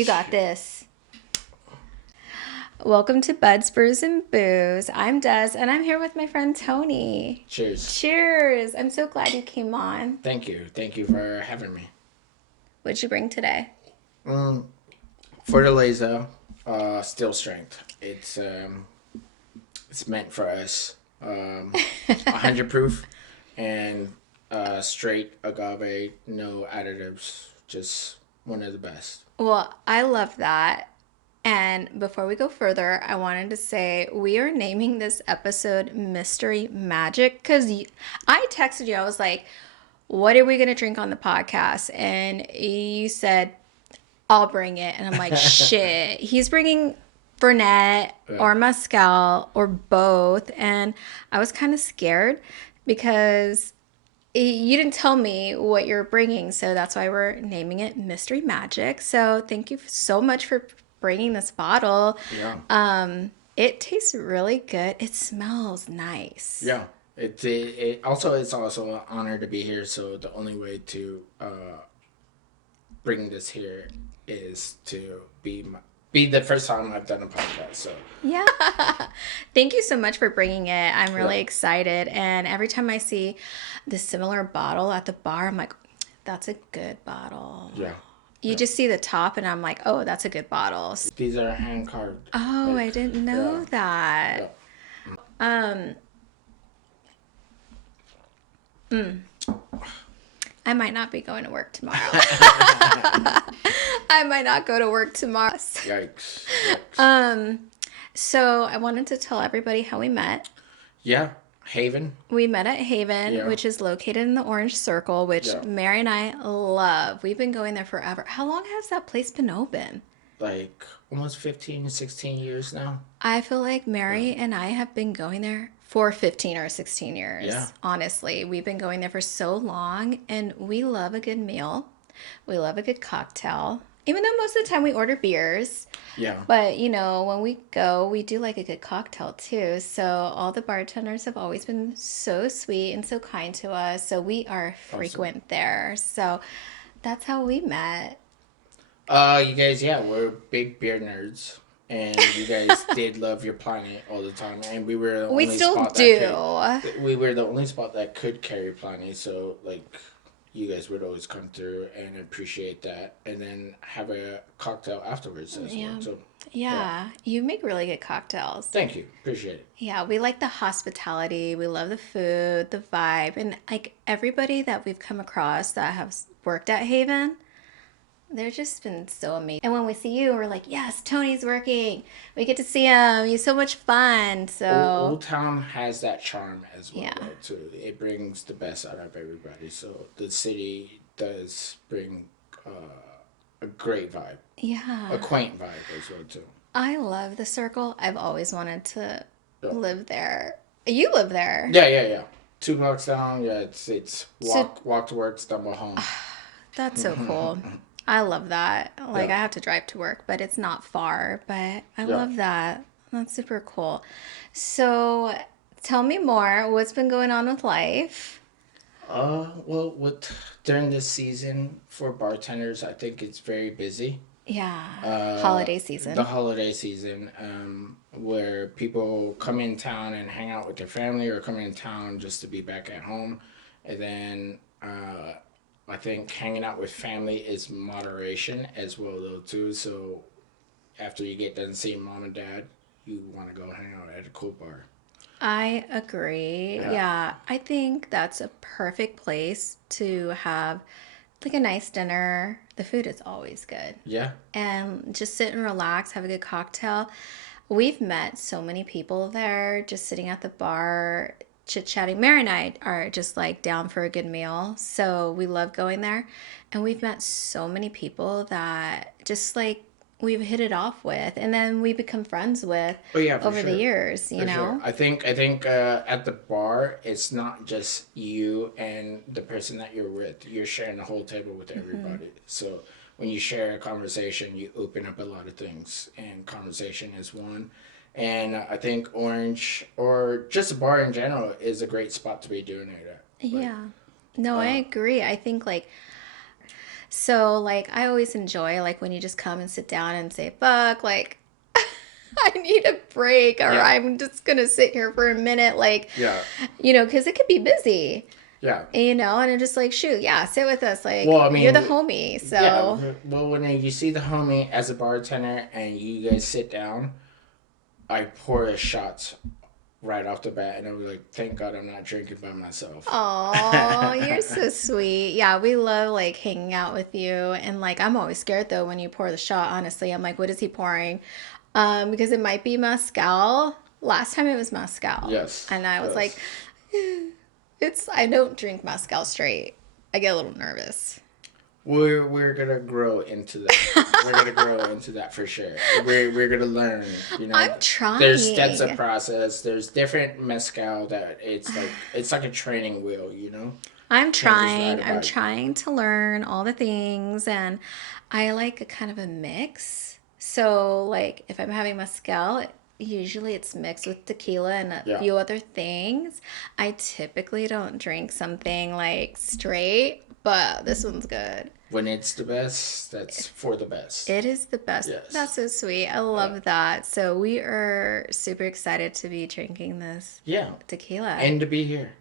You got this. Welcome to Buds, Brews, and Booze. I'm Des, and I'm here with my friend Tony. Cheers. Cheers. I'm so glad you came on. Thank you. Thank you for having me. What'd you bring today? Fortaleza, still strength. It's meant for us. 100 proof and straight agave, no additives. Just one of the best. Well, I love that. And before we go further, I wanted to say we are naming this episode Mystery Magic because I texted you. I was like, what are we going to drink on the podcast? And you said, I'll bring it. And I'm like, shit. He's bringing Fernet or Mezcal or both. And I was kind of scared because you didn't tell me what you're bringing. So that's why we're naming it Mystery Magic. So thank you so much for bringing this bottle. Yeah. It tastes really good. It smells nice. Yeah. It's also an honor to be here. So the only way to bring this here is to be the first time I've done a podcast. So Yeah. Thank you so much for bringing it. I'm really excited. And every time I see the similar bottle at the bar, I'm like, that's a good bottle. yeah. You just see the top, and I'm like, oh, that's a good bottle. These are hand carved. Oh, I didn't know that. Yeah. I might not be going to work tomorrow. I might not go to work tomorrow. Yikes. So I wanted to tell everybody how we met. Yeah. Haven. We met at Haven, Yeah. which is located in the Orange Circle, which Yeah. Mary and I love. We've been going there forever. How long has that place been open? Like almost 15, 16 years now. I feel like Mary and I have been going there for 15 or 16 years. Yeah. Honestly, we've been going there for so long, and we love a good meal. We love a good cocktail. Even though most of the time we order beers, Yeah. but when we go, we do like a good cocktail too. So all the bartenders have always been so sweet and so kind to us. So we are frequent there. So that's how we met. You guys, yeah, we're big beer nerds. And you guys did love your planet all the time. And we were the We only still spot do. we were the only spot that could carry planet, so like you guys would always come through and appreciate that and then have a cocktail afterwards as well. So Yeah, you make really good cocktails. thank you. Appreciate it. Yeah, we like the hospitality. We love the food, the vibe, and like everybody that we've come across that have worked at Haven, they've just been so amazing. And when we see you, we're like, yes, Tony's working. We get to see him. He's so much fun. So Old Town has that charm as well, Yeah. though, too. It brings the best out of everybody. So the city does bring a great vibe, yeah, a quaint vibe as well, too. I love the Circle. I've always wanted to Yeah. live there. You live there. Yeah. 2 blocks down. Yeah, it's walk to work, stumble home. That's so cool. I love that. Like, Yeah. I have to drive to work, but it's not far. But I love that. That's super cool. So, tell me more. What's been going on with life? Well, during this season for bartenders, I think it's very busy. Yeah. Holiday season. The holiday season, where people come in town and hang out with their family or come in town just to be back at home. And then I think hanging out with family is moderation as well, though, too. So after you get done seeing mom and dad, you want to go hang out at a cool bar. I agree. Yeah. I think that's a perfect place to have like a nice dinner. The food is always good. Yeah. And just sit and relax, have a good cocktail. We've met so many people there just sitting at the bar, chit chatting. Mary and I are just like down for a good meal. So we love going there. And we've met so many people that just like we've hit it off with. And then we become friends with Oh yeah, for over the sure. years, you For know? sure. I think at the bar, it's not just you and the person that you're with. You're sharing the whole table with everybody. So when you share a conversation, you open up a lot of things, and conversation is one. And I think Orange or just a bar in general is a great spot to be doing it at. Like, Yeah. No, I agree. I think like So, like, I always enjoy, like, when you just come and sit down and say, fuck, like, I need a break, or Yeah, I'm just gonna sit here for a minute, like, yeah, because it could be busy, yeah. and I'm just like, shoot, yeah, sit with us, Well, like, I you're the mean, homie, yeah. so. Well, when you see the homie as a bartender and you guys sit down, I pour a shot right off the bat, and I'm like, thank God I'm not drinking by myself. Oh, you're so sweet. Yeah, we love like hanging out with you. And like I'm always scared though when you pour the shot, honestly. I'm like, what is he pouring? Because it might be mezcal. Last time it was mezcal. Yes, And I was like, yes. it's I don't drink mezcal straight. I get a little nervous. We're gonna grow into that. We're gonna grow into that for sure. We're gonna learn. I'm There's steps of trying. process. There's different mezcal that it's like a training wheel. I'm Can't just ride trying. a I'm bike. trying to learn all the things, and I like a kind of a mix. So, like, if I'm having mezcal, usually it's mixed with tequila and a Yeah. few other things. I typically don't drink something like straight, but this one's good. When it's the best, that's for the best. It is the best. That's Yes. so sweet. I Yeah. love that. So, we are super excited to be drinking this Yeah. tequila. And to be here.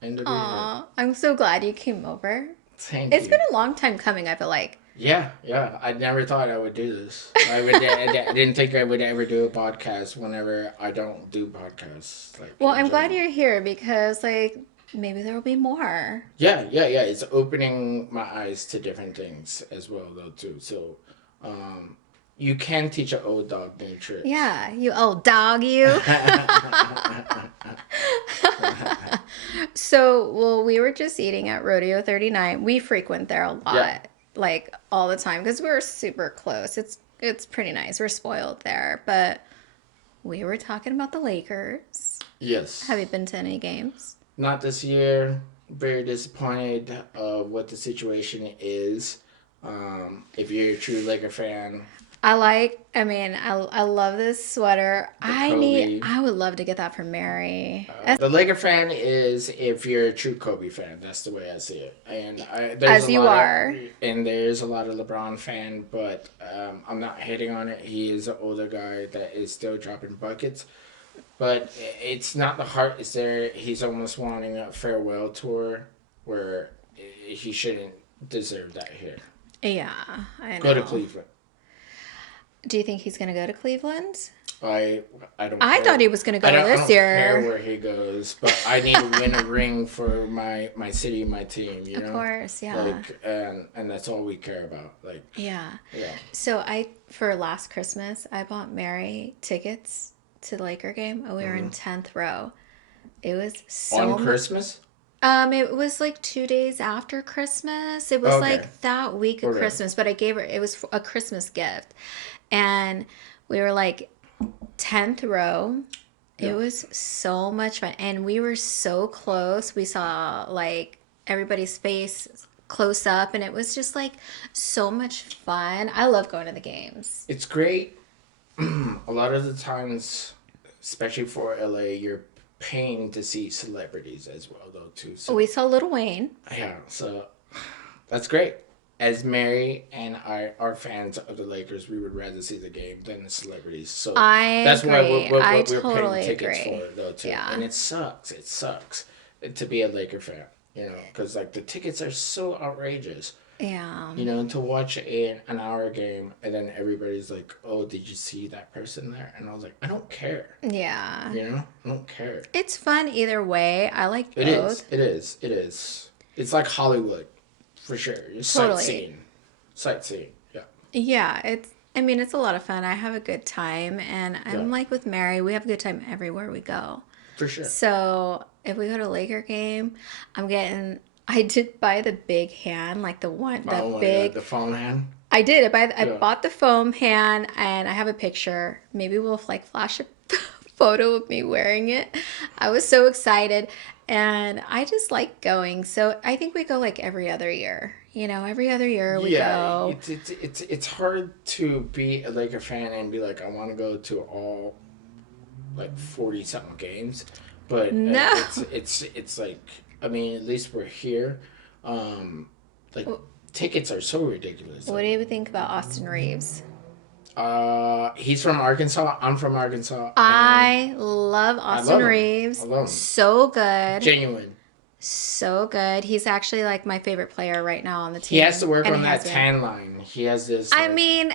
And to be here. Aw, I'm so glad you came over. Thank It's been you. a long time coming, I feel like. Yeah, yeah. I never thought I would do this. I didn't think I would ever do a podcast whenever I don't do podcasts. Like Well, in I'm glad general. you're here because, like, maybe there will be more. Yeah, yeah, yeah. It's opening my eyes to different things as well, though, too. So, um, you can teach an old dog new tricks. Yeah, you old dog, you. So, well, we were just eating at Rodeo 39. We frequent there a Yeah. lot, like all the time, because we're super close. It's pretty nice. We're spoiled there. But we were talking about the Lakers. Have Yes. you been to any games? Not this year. Very disappointed what the situation is. If you're a true Laker fan, I love this sweater. the Kobe. I would love to get that for Mary. As, The Laker fan is if you're a true Kobe fan. That's the way I see it. And as you are. there's a lot of LeBron fan, but I'm not hating on it. He is an older guy that is still dropping buckets, but it's not the heart is there. He's almost wanting a farewell tour where he shouldn't deserve that here. Yeah, I Go to know. Cleveland. Do you think he's going to go to Cleveland? I I don't I care. thought he was going to I go don't I this don't care year. where he goes, but I need to win a ring for my city, my team. Of course, yeah. Like and that's all we care about. Like Yeah. yeah. So for last Christmas, I bought Mary tickets to the Laker game. Oh, we were in 10th row. It was On so Christmas. it was like 2 days after Christmas. It was Okay. like that week of Okay. Christmas, but I gave her, it was a Christmas gift. And we were like 10th row. It Yeah. was so much fun. And we were so close. We saw like everybody's face close up, and it was just like so much fun. I love going to the games. It's great. A lot of the times, especially for LA, you're paying to see celebrities as well, though too. So We saw Little Wayne. yeah, so that's great. As Mary and I are fans of the Lakers, we would rather see the game than the celebrities. So I that's why agree. we're, I we're, we're totally paying tickets agree. for it, though, too. Yeah. And it sucks. It sucks to be a Laker fan, because, like, the tickets are so outrageous. Yeah. To watch an hour game, and then everybody's like, oh, did you see that person there? And I was like, I don't care. Yeah. I don't care. It's fun either way. I like It is. both. It is. It is. It's like Hollywood, for sure. It's Totally. sightseeing. Sightseeing. Yeah. Yeah, it's a lot of fun. I have a good time, and Yeah. I'm like with Mary, we have a good time everywhere we go. For sure. So if we go to a Laker game, I did buy the big hand, like Oh my the God, big. the phone hand. I did. I Yeah. bought the foam hand, and I have a picture. Maybe we'll like flash a photo of me wearing it. I was so excited, and I just like going. So I think we go like every other year. Every other year we Yeah, go. it's hard to be a Laker fan and be like, I want to go to all like 40 something games, but No. it's like, I mean, at least we're here. Like Tickets are so ridiculous. What do you think about Austin Reeves? He's from Arkansas. I'm from Arkansas, and I love I Austin love him. I Reeves. love him. So good. Genuine. So good. He's actually like my favorite player right now on the He has to team. work And on he has that been. tan line. He has this I like mean,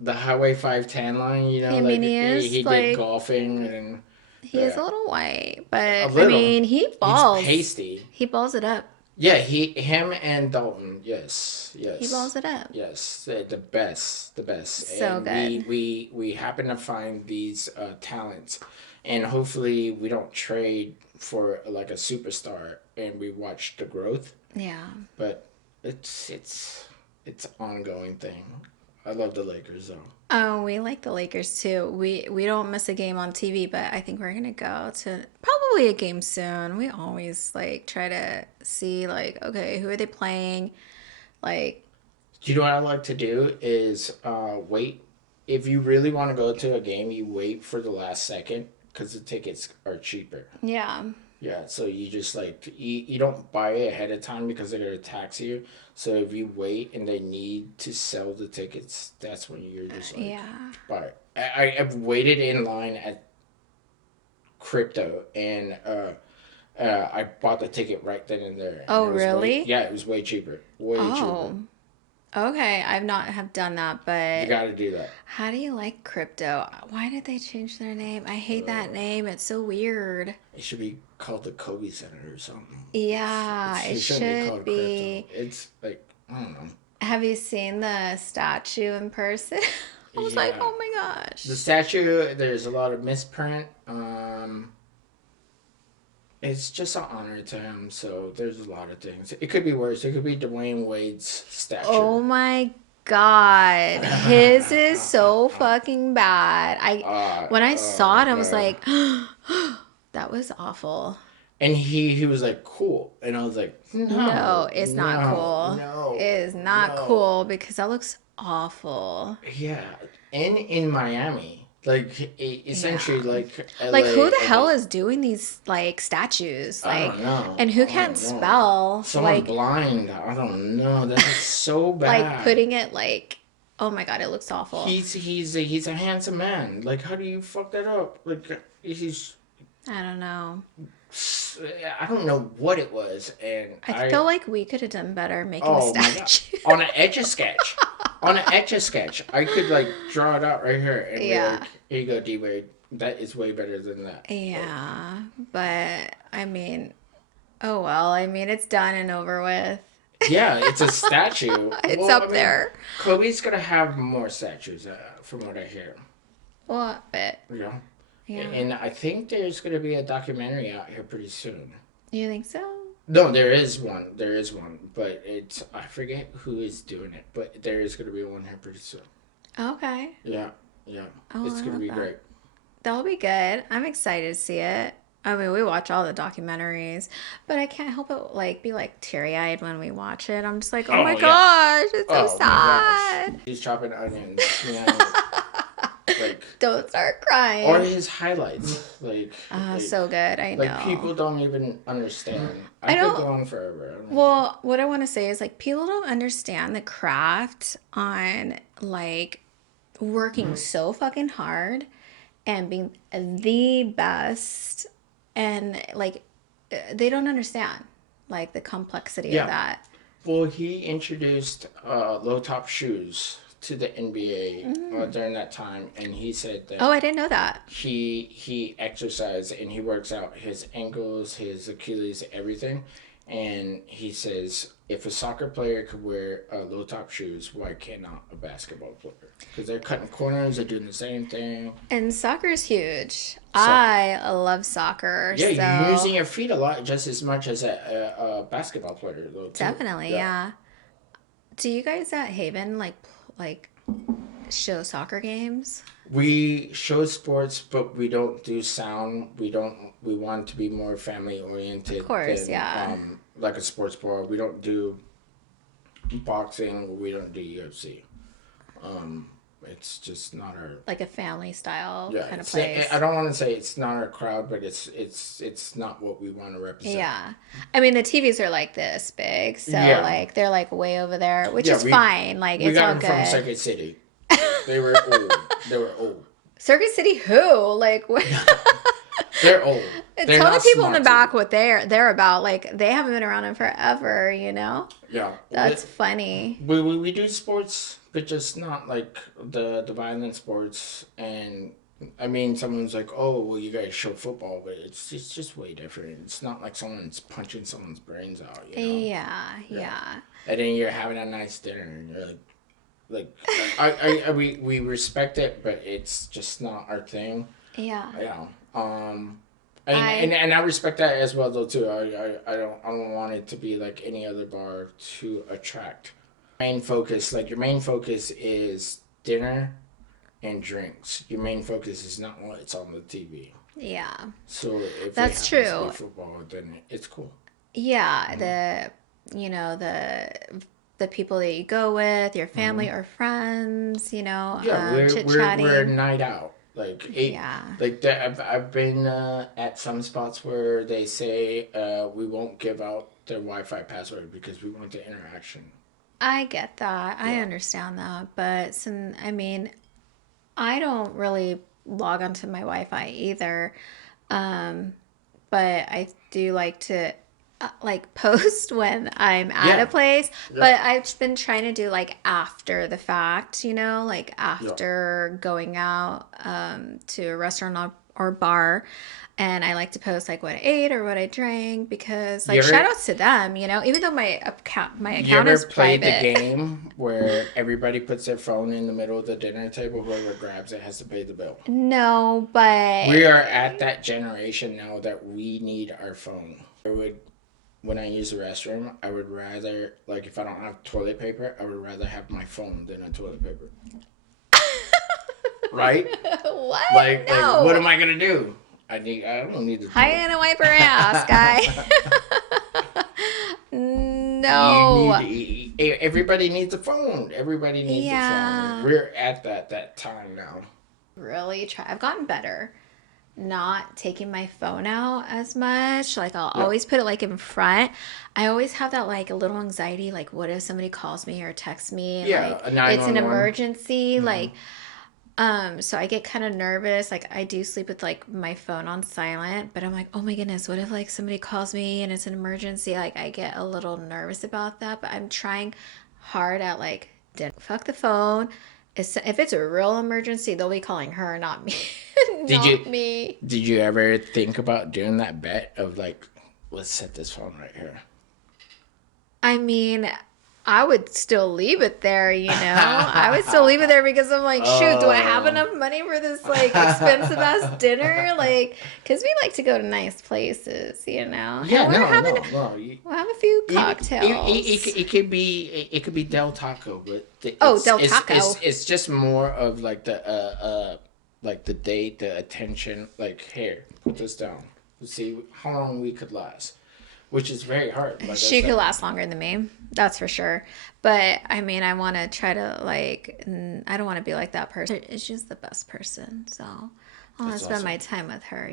the Highway 5 tan line. You know, I like mean, he he is did like, golfing and he is yeah, a little white, a but I little. mean, he He's balls. pasty. He balls it up. Yeah, him and Dalton. Yes, He balls yes, it up. yes. The best, the best. So And good. we happen to find these talents, and hopefully we don't trade for like a superstar, and we watch the growth. Yeah. But it's ongoing thing. I love the Lakers though. Oh, we like the Lakers too. We don't miss a game on TV, but I think we're gonna go to probably a game soon. We always like try to see like, okay, who are they playing? Like, Do you know what I like to do is wait. If you really want to go to a game, you wait for the last second because the tickets are cheaper. yeah. Yeah, so you just like you don't buy it ahead of time because they're gonna tax you. So if you wait and they need to sell the tickets, that's when you're just like Yeah. buy it. I've waited in line at crypto and I bought the ticket right then and there and Oh, it was way really? yeah it was way cheaper way cheaper. Oh. Okay. I've not have done that, You but got to do that. how do you like crypto? Why did they change their name? I hate that name. It's so weird. It should be called the Kobe Center or something. Yeah, it It shouldn't be should called crypto. be. It's like I don't know. Have you seen the statue in person? I was like, Yeah. oh my gosh. The statue, there's a lot of misprint. It's just an honor to him, so there's a lot of things. It could be worse. It could be Dwayne Wade's statue. Oh my God. His is so fucking bad. When I saw it, I was no. like, that was awful. And he was like, cool. And I was like, No, no, it's not no, cool. It no, is not no. cool because that looks awful. Yeah. And in Miami, like, essentially, Yeah. like, Like who LA, the I hell guess. is doing these like statues? I Like don't know. and who I can't don't know. spell? Someone blind. I don't know. That's so Like bad. putting it like oh my God, it looks awful. He's a handsome man. Like, how do you fuck that up? Like, he's I don't know. I don't know what it was, and I feel like we could have done better making a oh my god, statue. on an etch a sketch, on an etch a sketch, I could like draw it out right here and be Yeah. like, here you go, D Wade. That is way better than that. Yeah, but I mean, oh well. I mean, it's done and over with. Yeah, it's a statue. It's Well, I up mean, there. Kobe's gonna have more statues, from what I hear. Well, but You know, yeah. and I think there's gonna be a documentary out here pretty soon. You think so? No, there is one. There is one, but it's I forget who is doing it, but there is gonna be one here pretty soon. Okay. Yeah, yeah, Oh, it's I gonna love be that. great. That'll be good. I'm excited to see it. I mean, we watch all the documentaries, but I can't help it like be like teary-eyed when we watch it. I'm just like, oh my Oh yeah. gosh, it's so Oh my gosh. sad. He's chopping onions, like Don't start or crying. his highlights, So good. I like people know. don't even understand. I I could don't. go on forever. I don't know. Well, what I want to say is like people don't understand the craft on like working so fucking hard and being the best and like they don't understand like the complexity of Yeah. that. Well, he introduced low top shoes to the NBA during that time, and he said that Oh, I didn't know that. he exercises and he works out his ankles, his Achilles, everything. And he says, if a soccer player could wear low top shoes, why cannot a basketball player? Because they're cutting corners, they're doing the same thing. And soccer's huge. Soccer. I love soccer, Yeah, you're so using your feet a lot, just as much as a basketball player, though. Too. definitely, yeah. Do you guys at Haven like show soccer games? We show sports, but we don't do sound. We don't. We want to be more family oriented Of course, than yeah. like a sports bar. We don't do boxing. We don't do UFC. It's just not our. Like a family style Yeah, kind of it's, place. I don't want to say it's not our crowd, but it's not what we want to represent. Yeah. I mean, the TVs are like this big, so Yeah, like they're like way over there, which yeah. is fine. Like We it's got all them from good. Circuit City. They were old. They were old. Circuit City who? Like what? They're old. They're Tell the not people in the smart TV. back what they're about. Like they haven't been around in forever, you know? Yeah, That's funny. we do sports, but just not like the violent sports. And I mean, someone's like, "Oh, well, you guys show football," but it's just way different. It's not like someone's punching someone's brains out, you know? Yeah, Yeah. yeah. And then you're having a nice dinner, and you're like, we respect it, but it's just not our thing. Yeah. Yeah. I And I respect that as well though too. I don't want it to be like any other bar to attract. Your main focus is dinner and drinks. Your main focus is not what's on the TV. yeah. So if it That's happens to true. be football, then it's cool. Yeah, the people that you go with, your family or friends, Yeah, we're a chit-chatting. night out. Yeah. Like that. I've been at some spots where they say we won't give out their Wi-Fi password because we want the interaction. I get that. I Yeah. understand that. But I mean, I don't really log onto my Wi-Fi either. Um, but I do like to like post when I'm at a Yeah. place. Yeah. But I've been trying to do like after the fact, like Yeah. after going out to a restaurant or bar. And I like to post like what I ate or what I drank because You like shout ever outs to them, even though my you account ever is played the private. game where everybody puts their phone in the middle of the dinner table? Whoever grabs it has to pay the bill. No, but We are at that generation now that we need our phone. When I use the restroom, I would rather, like, if I don't have toilet paper, I would rather have my phone than a toilet paper. Right? what? Like, what No. am I gonna do? I don't need the toilet. Hyena wipe her ass, guy. You No. need everybody needs a phone. Everybody needs a phone. Yeah. We're at that time now. Really try. I've gotten better not taking my phone out as much. Like I'll Yeah. always put it like in front. I always have that like a little anxiety. Like what if somebody calls me or texts me and Yeah, like a it's an 911. emergency. Like so I get kind of nervous. Like I do sleep with like my phone on silent, but I'm like, oh my goodness, what if like somebody calls me and it's an emergency? Like I get a little nervous about that, but I'm trying hard at like, fuck the phone. If it's a real emergency, they'll be calling her, not me. Did Not you me. did you ever think about doing that bet of like, let's set this phone right here? I mean, I would still leave it there, I would still leave it there because I'm like, shoot, do I have Oh. enough money for this like expensive ass dinner? Like, because we like to go to nice places, And Yeah, we're having no. we'll have a few It, cocktails. it could be Del Taco, but Oh, Del Taco. it's just more of like the date, the attention. Like, here, put this down. Let's see how long we could last, which is very hard. Like I She could said. last longer than me, that's for sure. But I mean, I want to try to like, I don't want to be like that person. She's the best person, so I want to That's spend awesome. my time with her.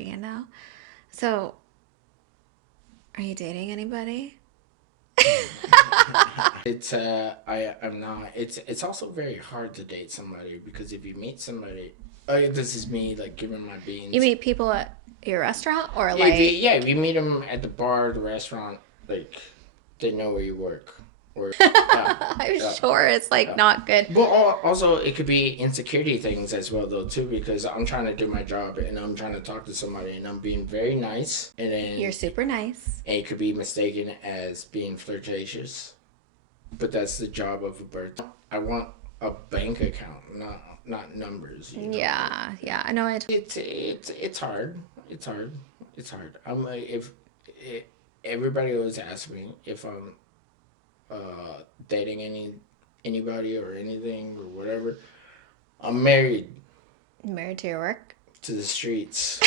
So, are you dating anybody? It's I'm not. It's also very hard to date somebody because if you meet somebody, this is me like giving my beans. You meet people at your restaurant or Yeah, like, if you meet them at the bar, the restaurant, like they know where you work. Or yeah, I'm yeah. sure it's like not good. But also, it could be insecurity things as well, though, too, because I'm trying to do my job and I'm trying to talk to somebody and I'm being very nice, and then You're super nice. and it could be mistaken as being flirtatious. But that's the job of a bird. I want a bank account, not numbers. Yeah, I know it. It's hard. It's hard. It's hard. I'm like everybody always asks me if I'm dating anybody or anything or whatever. I'm married Married to your work? to the streets.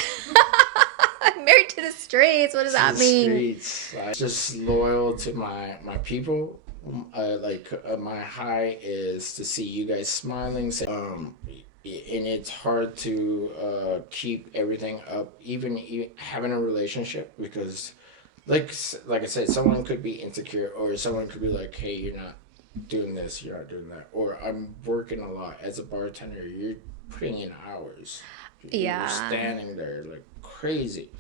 I'm married to the streets. What does that The mean? streets. I'm just loyal to my people. my high is to see you guys smiling. And it's hard to keep everything up, even having a relationship, because like I said, someone could be insecure, or someone could be like, hey, you're not doing this, you're not doing that, or I'm working a lot as a bartender. You're putting in hours. You're Yeah. standing there like crazy.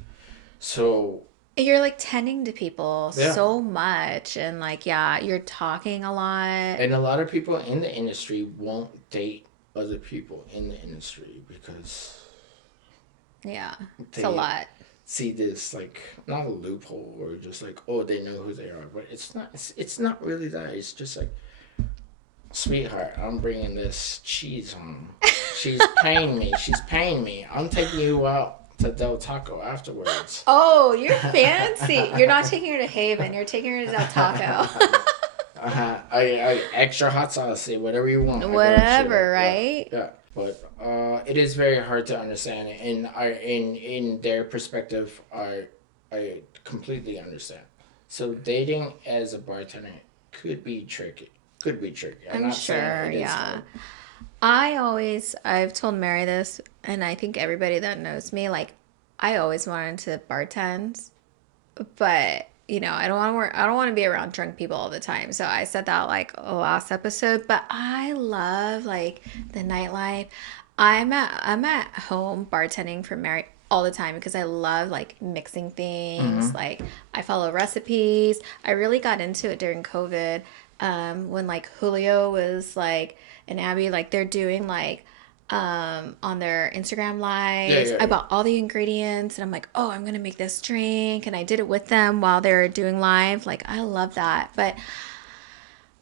So You're like tending to people yeah, so much and like yeah, you're talking a lot. and a lot of people in the industry won't date other people in the industry because Yeah. It's a they lot. see this like not a loophole, or just like, oh, they know who they are, but it's not really that. It's just like, sweetheart, I'm bringing this cheese home. She's paying me. I'm taking you out to Del Taco afterwards. Oh, you're fancy. You're not taking her to Haven. You're taking her to Del Taco. I extra hot sauce, say whatever you want. I got you. Whatever, Yeah, right? yeah. But it is very hard to understand, and in their perspective, I completely understand. So dating as a bartender could be tricky. Could be tricky. I'm I'm not saying sure, it is yeah. hard. I've told Mary this, and I think everybody that knows me, like, I always wanted to bartend, but I don't want to work. I don't want to be around drunk people all the time. So I said that like last episode, but I love like the nightlife. I'm at home bartending for Mary all the time because I love like mixing things. Mm-hmm. Like I follow recipes. I really got into it during COVID, when like Julio was like and Abby like they're doing like on their Instagram Yeah, lives. yeah, I yeah. bought all the ingredients and I'm like, oh, I'm gonna make this drink, and I did it with them while they're doing live. Like I love that. But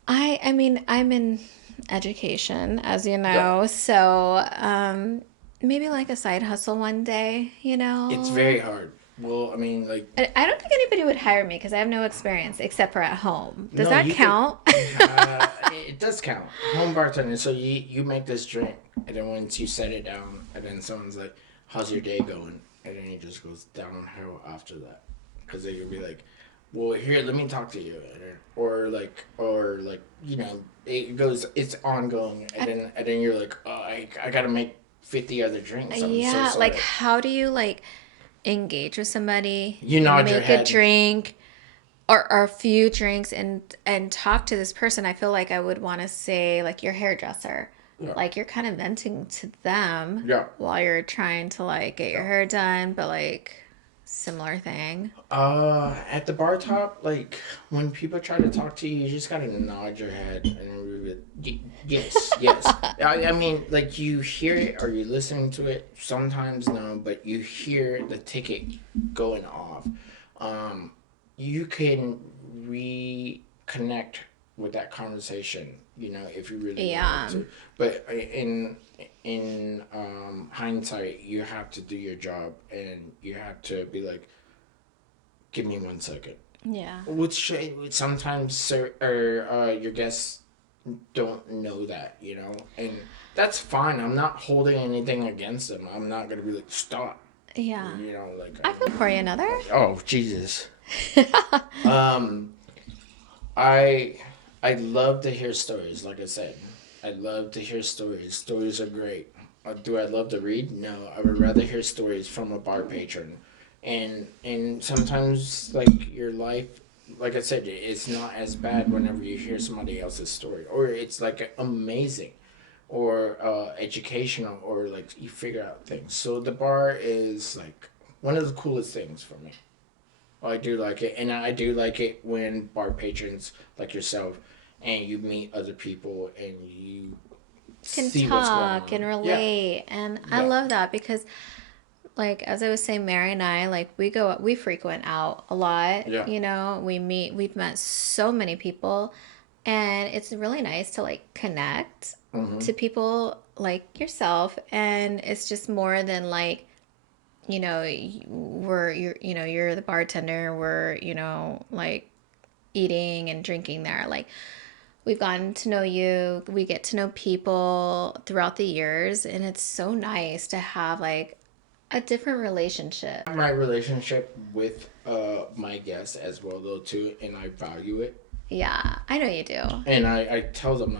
I mean I'm in education, as you Yeah. know, so maybe like a side hustle one day, It's very hard. Well, I mean, like, I don't think anybody would hire me because I have no experience except for at home. Does no, that you could. count? It does count. Home bartender. So you make this drink, and then once you set it down, and then someone's like, "How's your day going?" And then it just goes downhill after that, because they could be like, "Well, here, let me talk to you," or like it goes. It's ongoing, and then you're like, "Oh, I gotta make 50 other drinks. I'm so Yeah, like sorry." how do you like engage with somebody, You nod your make a head. drink or a few drinks and talk to this person? I feel like I would want to say like your hairdresser. Yeah, Like you're kind of venting to them yeah. while you're trying to like get your Yeah. hair done, but like similar thing. At the bar top, like when people try to talk to you, you just gotta nod your head and yes, yes. I mean, like you hear it or you're listening to it. Sometimes no, but you hear the ticket going off. Um, you can reconnect with that conversation, if you really wanted Yeah. to. But in hindsight, you have to do your job, and you have to be like, give me 1 second. Yeah. Which sometimes sir, or your guests don't know that, and that's fine. I'm not holding anything against them. I'm not gonna be like, stop, Yeah. like I can pour you another. oh Jesus. Um, I I love to hear stories. Like I said, I love to hear stories. Stories are great. Do I love to read? No, I would rather hear stories from a bar patron, and sometimes like your life, like I said, it's not as bad whenever you hear somebody else's story, or it's like amazing, or educational, or like you figure out things. So the bar is like one of the coolest things for me. I do like it, and I do like it when bar patrons like yourself, and you meet other people and you Can see what's going talk and on. Yeah, relate, and I yeah, love that because like as I was saying, Mary and I like we frequent out a lot. yeah. We've met so many people, and it's really nice to like connect Mm-hmm. to people like yourself, and it's just more than like you're the bartender, we're like eating and drinking there. Like we've gotten to know you, we get to know people throughout the years, and it's so nice to have like a different relationship. My relationship with my guests as well though too, and I value it. Yeah, I know you do. And I tell them,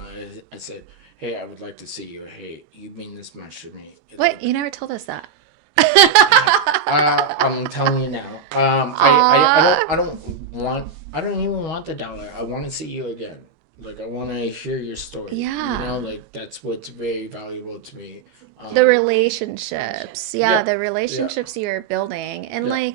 I said, hey, I would like to see you. Hey, you mean this much to me. What? Like, You never told us that. I'm telling you now. I don't even want the dollar. I want to see you again. Like, I want to hear your story. Yeah. You know, like, that's what's very valuable to me. The relationships. Yeah, Yeah. the relationships you're building. And Yeah. like,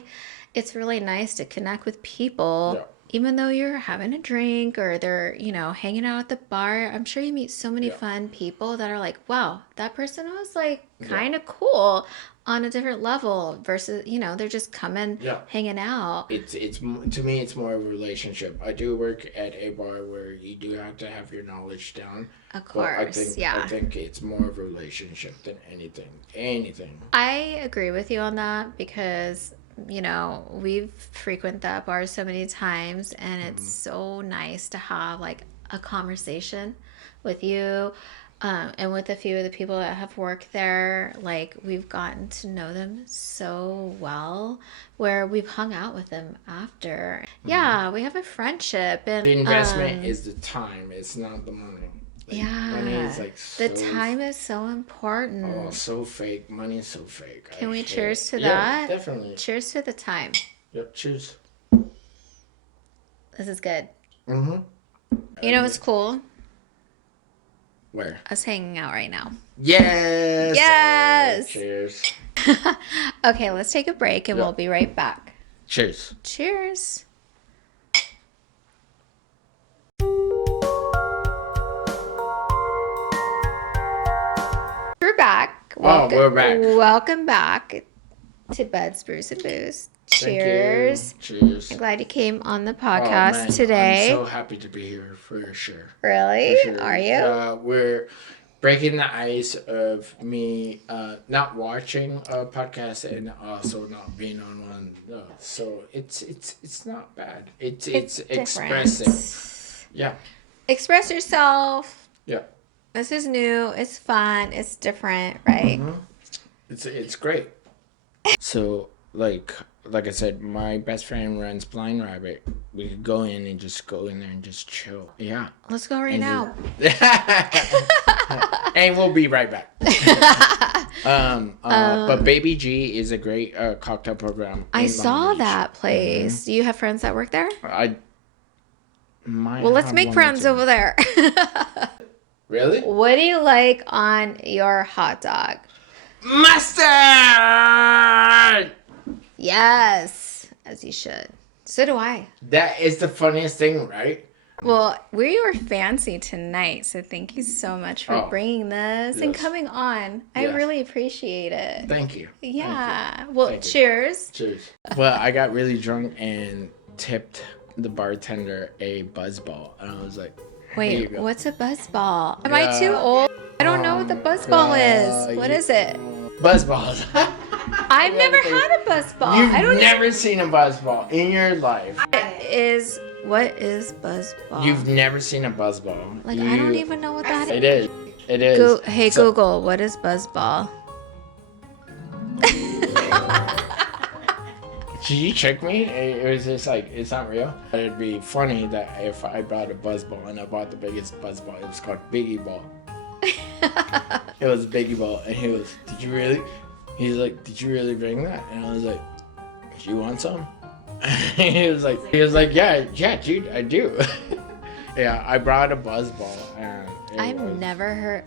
it's really nice to connect with people. Yeah. Even though you're having a drink or they're, hanging out at the bar, I'm sure you meet so many Yeah. fun people that are like, wow, that person was like Yeah. kind of cool on a different level versus, they're just coming, Yeah. hanging out. It's to me, it's more of a relationship. I do work at a bar where you do have to have your knowledge down. Of But I course, think yeah. I think it's more of a relationship than anything. Anything. I agree with you on that because, we've frequented that bar so many times and it's so nice to have like a conversation with you. And with a few of the people that have worked there, like we've gotten to know them so well where we've hung out with them after. Yeah, we have a friendship and The investment is the time. It's not the money. Like, money is yeah, like the so. time is so Oh, important. so fake. Money is so fake. Can we hate cheers it. to Yeah, that? definitely. Cheers to the time. Yep. Cheers. This is good. Mm-hmm. You know what's cool? Where? Us hanging out right now. Yes. Yes. Cheers. Okay, let's take a break and Yeah. we'll be right back. Cheers. Cheers. We're back. We're back. Welcome back to Buds, Brews, and Booze. Cheers. Thank you. Cheers. I'm glad you came on the Oh, podcast man, today. I'm so happy to be here for sure. Really? For sure. Are you? We're breaking the ice of me not watching a podcast and also not being on one. So it's not bad. It's different. expressive. Yeah. Express yourself. Yeah. This is new. It's fun. It's different, right? Mm-hmm. It's great. So like I said, my best friend runs Blind Rabbit. We could go in and just go in there and just chill. Yeah. Let's go right And now. And we'll be right back. But Baby G is a great cocktail program. I in saw Long Beach. that place. Do you have friends that work there? I might Well, let's have make one or friends two. over there. Really? What do you like on your hot dog? Mustard! Yes, as you should. So do I. That is the funniest thing, right? Well, we were fancy tonight, so thank you so much for Oh, bringing this and yes. coming on. I Yes. really appreciate it. Thank you. Yeah. Well, Thank you. cheers. Cheers. Well, I got really drunk and tipped the bartender a buzzball, and I was like, "Here you Wait, go." what's a buzzball? Am I too old? I don't know what the buzzball is. What is it? Buzzballs. I've never had a buzzball. You've I don't never seen a buzzball in your life. What is buzzball? You've never seen a buzzball. Like, I don't even know what that is. It is. It is. Hey, So- Google, what is buzzball? Did you trick me? It was just like, it's not real. It'd be funny that if I bought a buzzball and I bought the biggest buzzball, it was called Biggie Ball. It was Biggie Ball, and he was, did you really? He's like, did you really bring that? And I was like, do you want some? he was like, yeah, dude, I do. Yeah, I brought a buzzball, and I've never heard.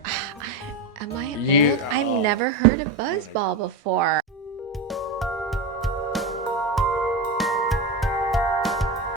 Am I You- old? I've oh. never heard a buzzball before.